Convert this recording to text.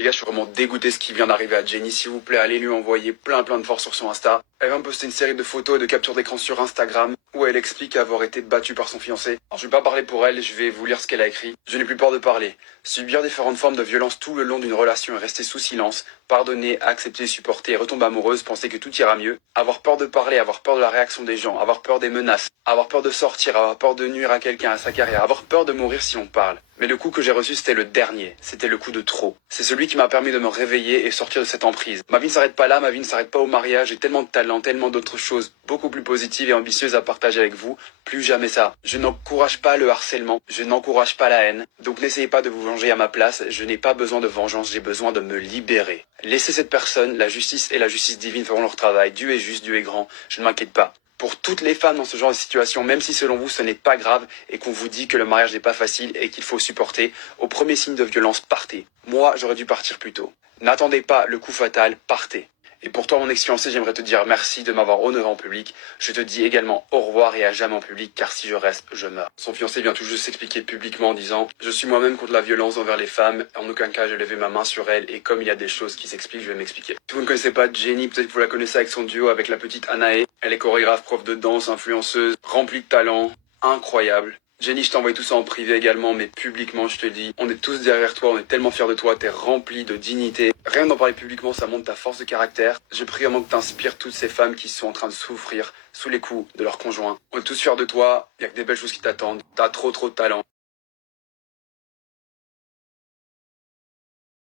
Les gars, je suis vraiment dégoûté de ce qui vient d'arriver à Jenny. S'il vous plaît, allez lui envoyer plein de force sur son Insta. Elle va me poster une série de photos et de captures d'écran sur Instagram où elle explique avoir été battue par son fiancé. Alors, je vais pas parler pour elle, je vais vous lire ce qu'elle a écrit. Je n'ai plus peur de parler. Subir différentes formes de violence tout le long d'une relation et rester sous silence. Pardonner, accepter, supporter et retomber amoureuse, penser que tout ira mieux. Avoir peur de parler, avoir peur de la réaction des gens, avoir peur des menaces, avoir peur de sortir, avoir peur de nuire à quelqu'un, à sa carrière, avoir peur de mourir si on parle. Mais le coup que j'ai reçu, c'était le dernier. C'était le coup de trop. C'est celui qui m'a permis de me réveiller et sortir de cette emprise. Ma vie ne s'arrête pas là, ma vie ne s'arrête pas au mariage. J'ai tellement de talent, tellement d'autres choses, beaucoup plus positives et ambitieuses à partager avec vous. Plus jamais ça. Je n'encourage pas le harcèlement. Je n'encourage pas la haine. Donc n'essayez pas de vous venger à ma place. Je n'ai pas besoin de vengeance, j'ai besoin de me libérer. Laissez cette personne, la justice et la justice divine feront leur travail. Dieu est juste, Dieu est grand. Je ne m'inquiète pas. Pour toutes les femmes dans ce genre de situation, même si selon vous ce n'est pas grave et qu'on vous dit que le mariage n'est pas facile et qu'il faut supporter, au premier signe de violence, partez. Moi, j'aurais dû partir plus tôt. N'attendez pas le coup fatal, partez. Et pour toi, mon ex-fiancé, j'aimerais te dire merci de m'avoir honoré en public. Je te dis également au revoir et à jamais en public, car si je reste, je meurs. Son fiancé vient tout juste s'expliquer publiquement en disant « Je suis moi-même contre la violence envers les femmes, en aucun cas je levais ma main sur elle, et comme il y a des choses qui s'expliquent, je vais m'expliquer. » Si vous ne connaissez pas Jenny, peut-être que vous la connaissez avec son duo avec la petite Anae. Elle est chorégraphe, prof de danse, influenceuse, remplie de talent, incroyable. Jenny, je t'ai envoyé tout ça en privé également, mais publiquement, je te dis, on est tous derrière toi, on est tellement fiers de toi, t'es rempli de dignité. Rien d'en parler publiquement, ça montre ta force de caractère. Je prie vraiment que t'inspires toutes ces femmes qui sont en train de souffrir sous les coups de leur conjoint. On est tous fiers de toi, il y a que des belles choses qui t'attendent, t'as trop de talent.